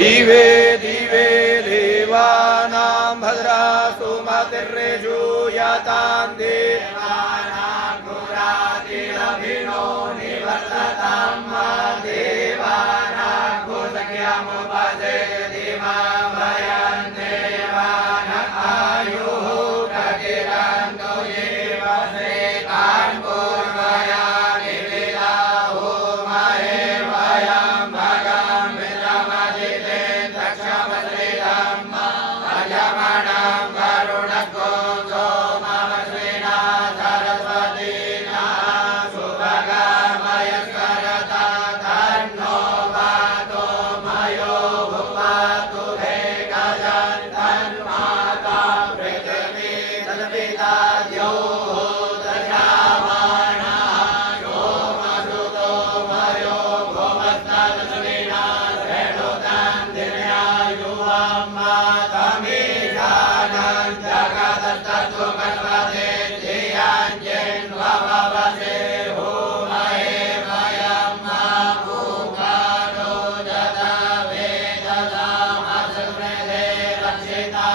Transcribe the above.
दिवे दिवे देवानां भद्रा सुमतिर्यजो यातां देवानां पुरातिरभिनो निवर्ततां मा देवानां कुसख्यमुपजे दिवा वयं देवानां आयुः प्रतिरन्तो येवसे तान् पूर्वयानि विलाहो महे वयं भगं विद्रमदिते दक्षमश्रिधम्मा अजमनं करुणको सोममश्विना सरस्वतीना सुभगमयस्करता तन्नो वातो मयो भुवतु भेकजन्तन्माता पृथिवी तद्पिता द्योः दशामानः सोमसुतो मयो भुवस्तदश्विना श्रेणुतं दिव्यायुवं मातमीशानं जगदस्तु कल्पते धियाञ्जिन्वभवसे भूमहे वयं मामुखानो जत वेदसामसृमृते रक्षिता